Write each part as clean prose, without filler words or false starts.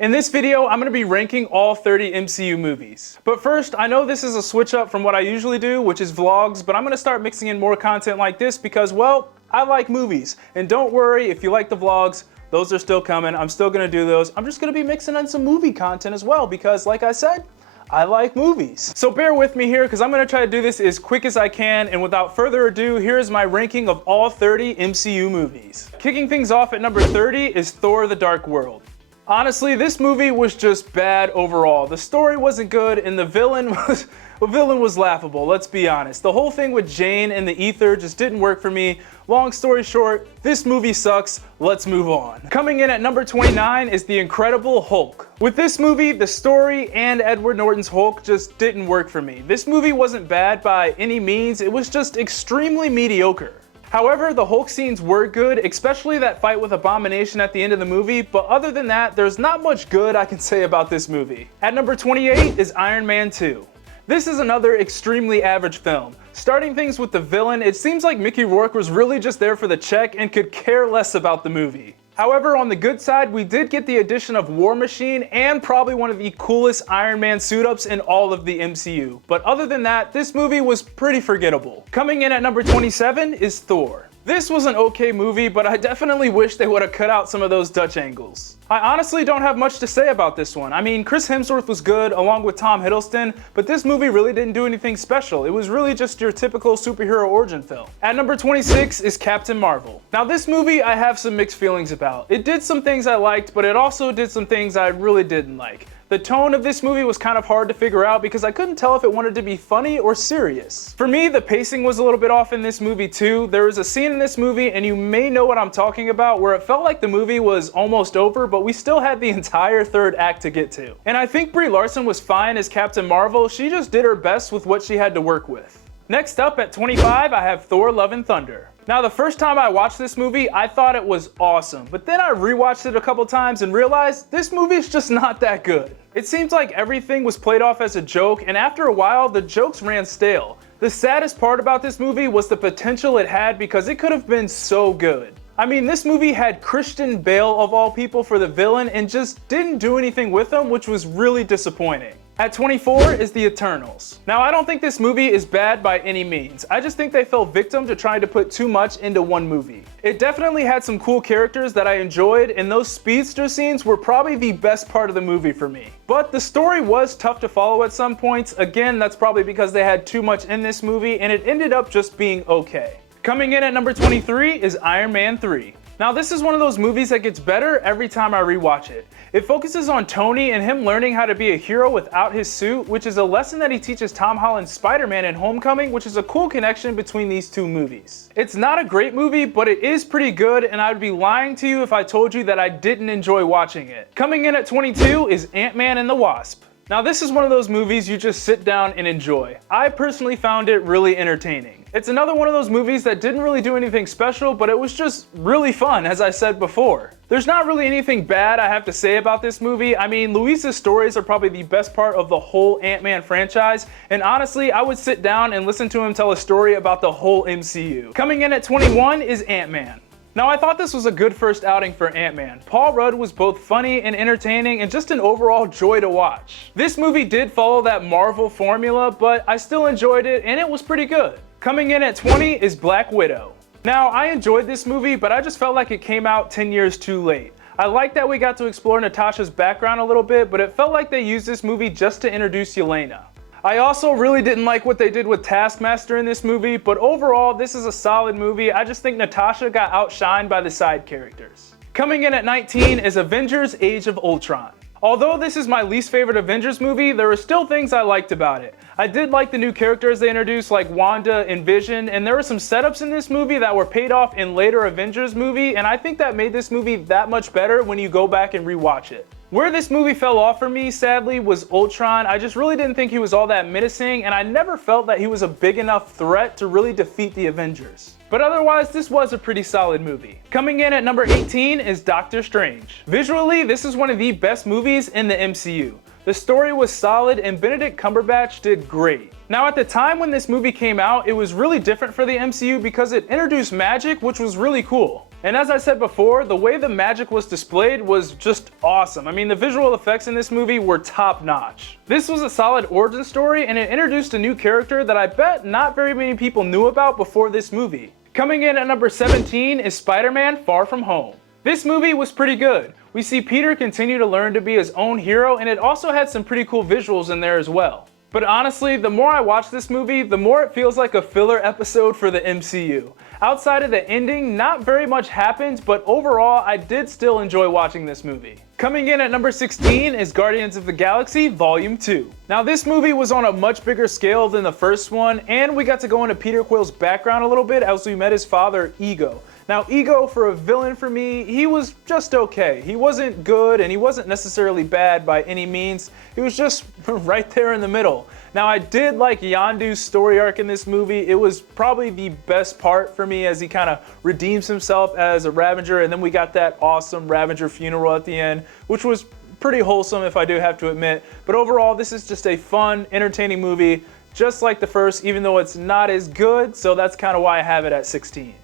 In this video, I'm going to be ranking all 30 MCU movies. But first, I know this is a switch up from what I usually do, which is vlogs, but I'm going to start mixing in more content like this because, well, I like movies. And don't worry, if you like the vlogs, those are still coming. I'm still going to do those. I'm just going to be mixing in some movie content as well because, like I said, I like movies. So bear with me here because I'm going to try to do this as quick as I can, and without further ado, here's my ranking of all 30 MCU movies. Kicking things off at number 30 is Thor: The Dark World. Honestly, this movie was just bad overall. The story wasn't good and the villain was laughable, let's be honest. The whole thing with Jane and the ether just didn't work for me. Long story short, this movie sucks. Let's move on. Coming in at number 29 is The Incredible Hulk. With this movie, the story and Edward Norton's Hulk just didn't work for me. This movie wasn't bad by any means, it was just extremely mediocre. However, the Hulk scenes were good, especially that fight with Abomination at the end of the movie, but other than that, there's not much good I can say about this movie. At number 28 is Iron Man 2. This is another extremely average film. Starting things with the villain, it seems like Mickey Rourke was really just there for the check and could care less about the movie. However, on the good side, we did get the addition of War Machine and probably one of the coolest Iron Man suit-ups in all of the MCU. But other than that, this movie was pretty forgettable. Coming in at number 27 is Thor. This was an okay movie, but I definitely wish they would have cut out some of those Dutch angles. I honestly don't have much to say about this one. I mean, Chris Hemsworth was good along with Tom Hiddleston, but this movie really didn't do anything special. It was really just your typical superhero origin film. At number 26 is Captain Marvel. Now this movie I have some mixed feelings about. It did some things I liked, but it also did some things I really didn't like. The tone of this movie was kind of hard to figure out because I couldn't tell if it wanted to be funny or serious. For me, the pacing was a little bit off in this movie too. There was a scene in this movie, and you may know what I'm talking about, where it felt like the movie was almost over, but we still had the entire third act to get to. And I think Brie Larson was fine as Captain Marvel. She just did her best with what she had to work with. Next up at 25, I have Thor: Love and Thunder. Now the first time I watched this movie, I thought it was awesome, but then I rewatched it a couple times and realized this movie is just not that good. It seems like everything was played off as a joke, and after a while, the jokes ran stale. The saddest part about this movie was the potential it had because it could have been so good. I mean, this movie had Christian Bale of all people for the villain and just didn't do anything with him, which was really disappointing. At 24 is The Eternals. Now, I don't think this movie is bad by any means. I just think they fell victim to trying to put too much into one movie. It definitely had some cool characters that I enjoyed, and those speedster scenes were probably the best part of the movie for me. But the story was tough to follow at some points. Again, that's probably because they had too much in this movie, and it ended up just being okay. Coming in at number 23 is Iron Man 3. Now this is one of those movies that gets better every time I rewatch it. It focuses on Tony and him learning how to be a hero without his suit, which is a lesson that he teaches Tom Holland's Spider-Man in Homecoming, which is a cool connection between these two movies. It's not a great movie, but it is pretty good, and I would be lying to you if I told you that I didn't enjoy watching it. Coming in at 22 is Ant-Man and the Wasp. Now this is one of those movies you just sit down and enjoy. I personally found it really entertaining. It's another one of those movies that didn't really do anything special, but it was just really fun, as I said before. There's not really anything bad I have to say about this movie. I mean, Luis's stories are probably the best part of the whole Ant-Man franchise, and honestly, I would sit down and listen to him tell a story about the whole MCU. Coming in at 21 is Ant-Man. Now I thought this was a good first outing for Ant-Man. Paul Rudd was both funny and entertaining and just an overall joy to watch. This movie did follow that Marvel formula, but I still enjoyed it and it was pretty good. Coming in at 20 is Black Widow. Now I enjoyed this movie, but I just felt like it came out 10 years too late. I like that we got to explore Natasha's background a little bit, but it felt like they used this movie just to introduce Yelena. I also really didn't like what they did with Taskmaster in this movie, but overall, this is a solid movie. I just think Natasha got outshined by the side characters. Coming in at 19 is Avengers: Age of Ultron. Although this is my least favorite Avengers movie, there are still things I liked about it. I did like the new characters they introduced like Wanda and Vision, and there were some setups in this movie that were paid off in later Avengers movie, and I think that made this movie that much better when you go back and rewatch it. Where this movie fell off for me, sadly, was Ultron. I just really didn't think he was all that menacing, and I never felt that he was a big enough threat to really defeat the Avengers. But otherwise, this was a pretty solid movie. Coming in at number 18 is Doctor Strange. Visually, this is one of the best movies in the MCU. The story was solid and Benedict Cumberbatch did great. Now at the time when this movie came out, it was really different for the MCU because it introduced magic, which was really cool. And as I said before, the way the magic was displayed was just awesome. I mean, the visual effects in this movie were top notch. This was a solid origin story, and it introduced a new character that I bet not very many people knew about before this movie. Coming in at number 17 is Spider-Man: Far From Home. This movie was pretty good. We see Peter continue to learn to be his own hero, and it also had some pretty cool visuals in there as well. But honestly, the more I watch this movie, the more it feels like a filler episode for the MCU. Outside of the ending, not very much happened, but overall, I did still enjoy watching this movie. Coming in at number 16 is Guardians of the Galaxy Volume 2. Now this movie was on a much bigger scale than the first one, and we got to go into Peter Quill's background a little bit as we met his father, Ego. Now Ego, for a villain for me, he was just okay. He wasn't good and he wasn't necessarily bad by any means. He was just right there in the middle. Now I did like Yondu's story arc in this movie. It was probably the best part for me as he kind of redeems himself as a Ravager, and then we got that awesome Ravager funeral at the end, which was pretty wholesome if I do have to admit. But overall, this is just a fun, entertaining movie, just like the first, even though it's not as good, so that's kind of why I have it at 16.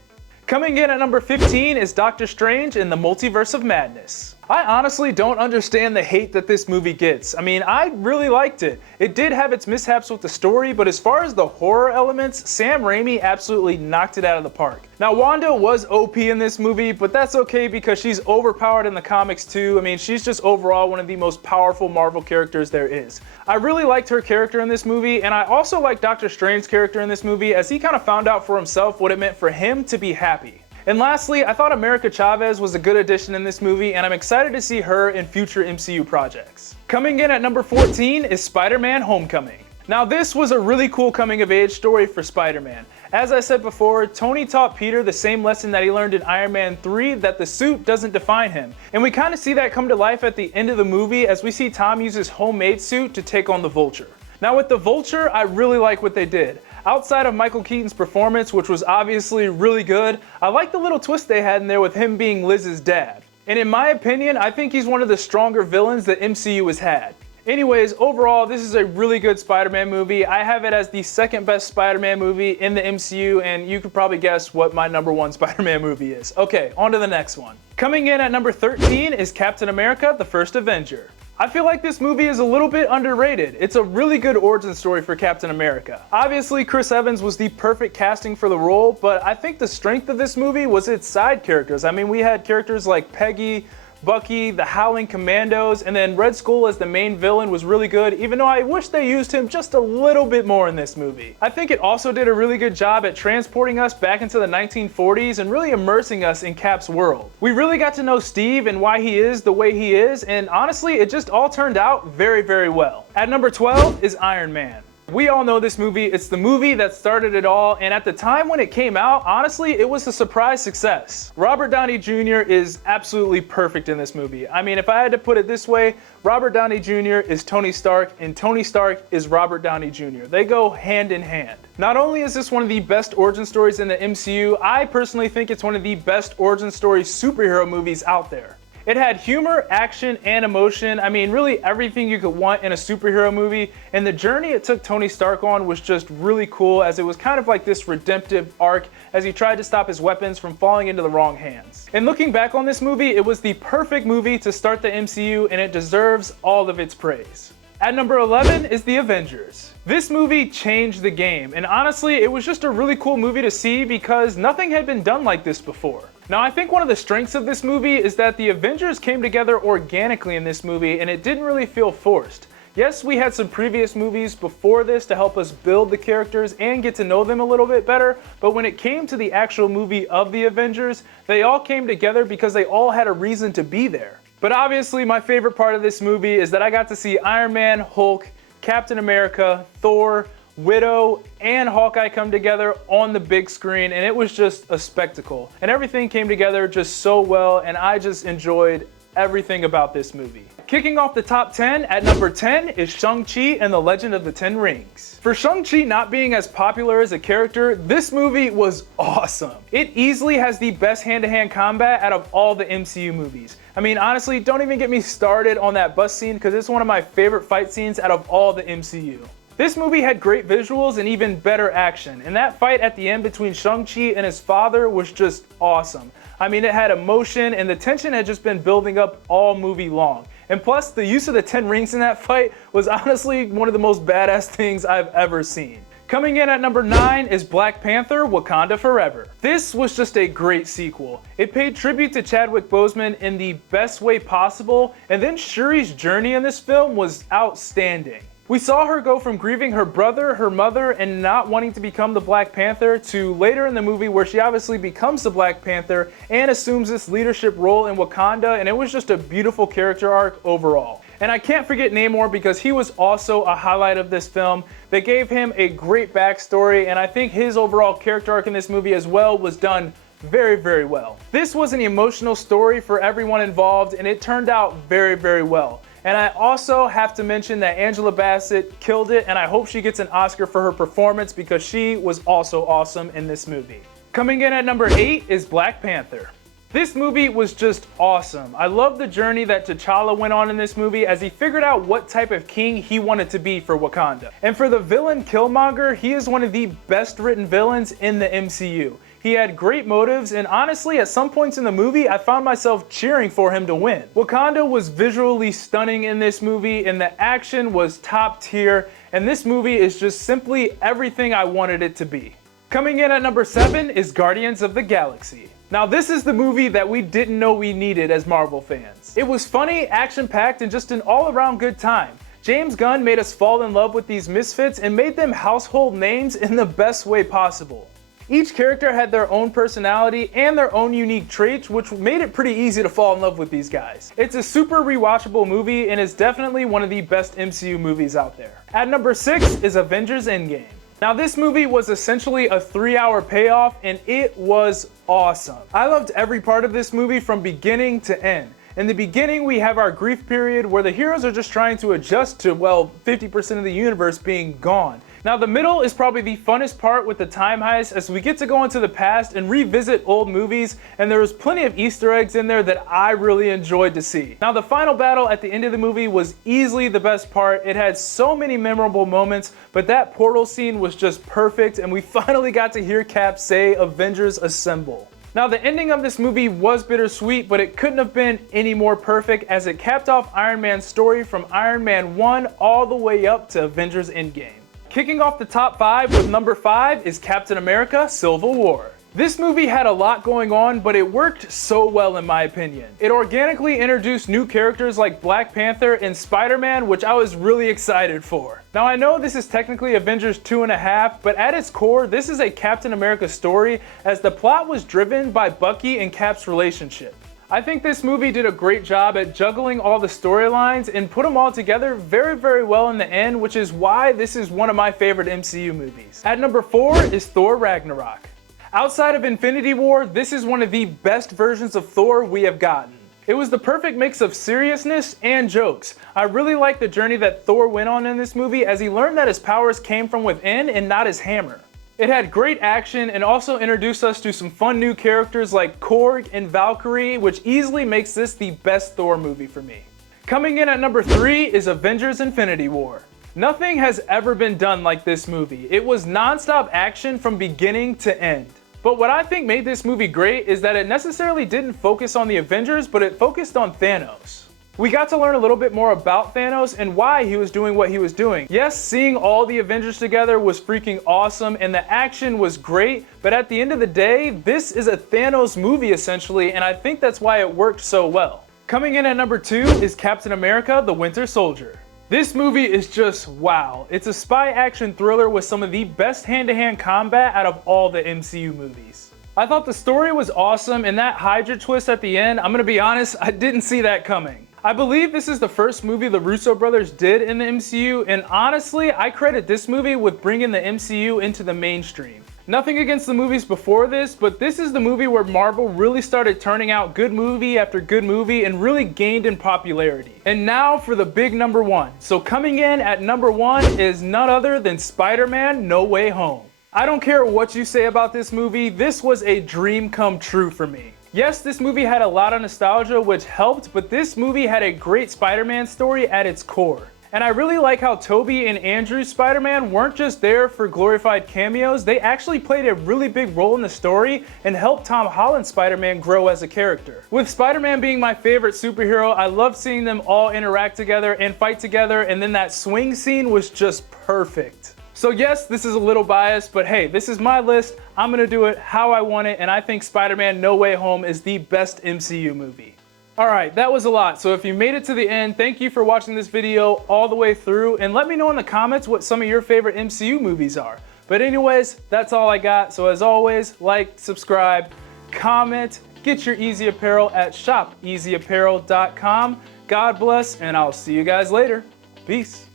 Coming in at number 15 is Doctor Strange in the Multiverse of Madness. I honestly don't understand the hate that this movie gets. I mean, I really liked it. It did have its mishaps with the story, but as far as the horror elements, Sam Raimi absolutely knocked it out of the park. Now, Wanda was OP in this movie, but that's okay because she's overpowered in the comics too. I mean, she's just overall one of the most powerful Marvel characters there is. I really liked her character in this movie, and I also liked Doctor Strange's character in this movie as he kind of found out for himself what it meant for him to be happy. And lastly, I thought America Chavez was a good addition in this movie, and I'm excited to see her in future MCU projects. Coming in at number 14 is Spider-Man: Homecoming. Now this was a really cool coming of age story for Spider-Man. As I said before, Tony taught Peter the same lesson that he learned in Iron Man 3, that the suit doesn't define him. And we kind of see that come to life at the end of the movie as we see Tom use his homemade suit to take on the Vulture. Now with the Vulture, I really like what they did. Outside of Michael Keaton's performance, which was obviously really good, I like the little twist they had in there with him being Liz's dad. And in my opinion, I think he's one of the stronger villains that MCU has had. Anyways, overall, this is a really good Spider-Man movie. I have it as the second best Spider-Man movie in the MCU, and you could probably guess what my number one Spider-Man movie is. Okay, on to the next one. Coming in at number 13 is Captain America: The First Avenger. I feel like this movie is a little bit underrated. It's a really good origin story for Captain America. Obviously, Chris Evans was the perfect casting for the role, but I think the strength of this movie was its side characters. I mean, we had characters like Peggy, Bucky, the Howling Commandos, and then Red Skull as the main villain was really good, even though I wish they used him just a little bit more in this movie. I think it also did a really good job at transporting us back into the 1940s and really immersing us in Cap's world. We really got to know Steve and why he is the way he is, and honestly, it just all turned out very, very well. At number 12 is Iron Man. We all know this movie. It's the movie that started it all, and at the time when it came out, honestly, it was a surprise success. Robert Downey Jr. is absolutely perfect in this movie. I mean, if I had to put it this way, Robert Downey Jr. is Tony Stark, and Tony Stark is Robert Downey Jr. They go hand in hand. Not only is this one of the best origin stories in the MCU, I personally think it's one of the best origin story superhero movies out there. It had humor, action, and emotion. I mean, really everything you could want in a superhero movie, and the journey it took Tony Stark on was just really cool, as it was kind of like this redemptive arc as he tried to stop his weapons from falling into the wrong hands. And looking back on this movie, it was the perfect movie to start the MCU, and it deserves all of its praise. At number 11 is The Avengers. This movie changed the game, and honestly, it was just a really cool movie to see because nothing had been done like this before. Now, I think one of the strengths of this movie is that the Avengers came together organically in this movie, and it didn't really feel forced. Yes, we had some previous movies before this to help us build the characters and get to know them a little bit better, but when it came to the actual movie of the Avengers, they all came together because they all had a reason to be there. But obviously, my favorite part of this movie is that I got to see Iron Man, Hulk, Captain America, Thor, Widow, and Hawkeye come together on the big screen, and it was just a spectacle. And everything came together just so well, and I just enjoyed everything about this movie. Kicking off the top 10, at number 10 is Shang-Chi and the Legend of the Ten Rings. For Shang-Chi not being as popular as a character, this movie was awesome. It easily has the best hand-to-hand combat out of all the MCU movies. I mean, honestly, don't even get me started on that bus scene because it's one of my favorite fight scenes out of all the MCU. This movie had great visuals and even better action, and that fight at the end between Shang-Chi and his father was just awesome. I mean, it had emotion and the tension had just been building up all movie long. And plus, the use of the 10 rings in that fight was honestly one of the most badass things I've ever seen. Coming in at number 9 is Black Panther: Wakanda Forever. This was just a great sequel. It paid tribute to Chadwick Boseman in the best way possible, and then Shuri's journey in this film was outstanding. We saw her go from grieving her brother, her mother, and not wanting to become the Black Panther to later in the movie where she obviously becomes the Black Panther and assumes this leadership role in Wakanda, and it was just a beautiful character arc overall. And I can't forget Namor because he was also a highlight of this film. They gave him a great backstory, and I think his overall character arc in this movie as well was done very, very well. This was an emotional story for everyone involved, and it turned out very, very well. And I also have to mention that Angela Bassett killed it, and I hope she gets an Oscar for her performance because she was also awesome in this movie. Coming in at number 8 is Black Panther. This movie was just awesome. I love the journey that T'Challa went on in this movie as he figured out what type of king he wanted to be for Wakanda. And for the villain Killmonger, he is one of the best written villains in the MCU. He had great motives, and honestly, at some points in the movie, I found myself cheering for him to win. Wakanda was visually stunning in this movie, and the action was top tier, and this movie is just simply everything I wanted it to be. Coming in at number 7 is Guardians of the Galaxy. Now, this is the movie that we didn't know we needed as Marvel fans. It was funny, action-packed, and just an all-around good time. James Gunn made us fall in love with these misfits and made them household names in the best way possible. Each character had their own personality and their own unique traits, which made it pretty easy to fall in love with these guys. It's a super rewatchable movie and is definitely one of the best MCU movies out there. At number 6 is Avengers Endgame. Now, this movie was essentially a 3-hour payoff, and it was awesome. I loved every part of this movie from beginning to end. In the beginning, we have our grief period where the heroes are just trying to adjust to, well, 50% of the universe being gone. Now, the middle is probably the funnest part with the time heist as we get to go into the past and revisit old movies, and there was plenty of Easter eggs in there that I really enjoyed to see. Now, the final battle at the end of the movie was easily the best part. It had so many memorable moments, but that portal scene was just perfect, and we finally got to hear Cap say, "Avengers Assemble." Now, the ending of this movie was bittersweet, but it couldn't have been any more perfect as it capped off Iron Man's story from Iron Man 1 all the way up to Avengers Endgame. Kicking off the top 5 with number 5 is Captain America: Civil War. This movie had a lot going on, but it worked so well in my opinion. It organically introduced new characters like Black Panther and Spider-Man, which I was really excited for. Now, I know this is technically Avengers 2.5, but at its core, this is a Captain America story as the plot was driven by Bucky and Cap's relationship. I think this movie did a great job at juggling all the storylines and put them all together very, very well in the end, which is why this is one of my favorite MCU movies. At number 4 is Thor: Ragnarok. Outside of Infinity War, this is one of the best versions of Thor we have gotten. It was the perfect mix of seriousness and jokes. I really like the journey that Thor went on in this movie as he learned that his powers came from within and not his hammer. It had great action and also introduced us to some fun new characters like Korg and Valkyrie, which easily makes this the best Thor movie for me. Coming in at number 3 is Avengers: Infinity War. Nothing has ever been done like this movie. It was non-stop action from beginning to end. But what I think made this movie great is that it necessarily didn't focus on the Avengers, but it focused on Thanos. We got to learn a little bit more about Thanos and why he was doing what he was doing. Yes, seeing all the Avengers together was freaking awesome and the action was great, but at the end of the day, this is a Thanos movie essentially, and I think that's why it worked so well. Coming in at number 2 is Captain America: The Winter Soldier. This movie is just wow. It's a spy action thriller with some of the best hand-to-hand combat out of all the MCU movies. I thought the story was awesome, and that Hydra twist at the end, I'm gonna be honest, I didn't see that coming. I believe this is the first movie the Russo brothers did in the MCU, and honestly, I credit this movie with bringing the MCU into the mainstream. Nothing against the movies before this, but this is the movie where Marvel really started turning out good movie after good movie and really gained in popularity. And now for the big number 1. So coming in at number 1 is none other than Spider-Man: No Way Home. I don't care what you say about this movie, this was a dream come true for me. Yes, this movie had a lot of nostalgia, which helped, but this movie had a great Spider-Man story at its core. And I really like how Tobey and Andrew's Spider-Man weren't just there for glorified cameos, they actually played a really big role in the story and helped Tom Holland's Spider-Man grow as a character. With Spider-Man being my favorite superhero, I loved seeing them all interact together and fight together, and then that swing scene was just perfect. So yes, this is a little biased, but hey, this is my list. I'm gonna do it how I want it, and I think Spider-Man No Way Home is the best MCU movie. Alright, that was a lot, so if you made it to the end, thank you for watching this video all the way through, and let me know in the comments what some of your favorite MCU movies are. But anyways, that's all I got, so as always, like, subscribe, comment, get your Eazy Apparel at shopeasyapparel.com. God bless, and I'll see you guys later. Peace.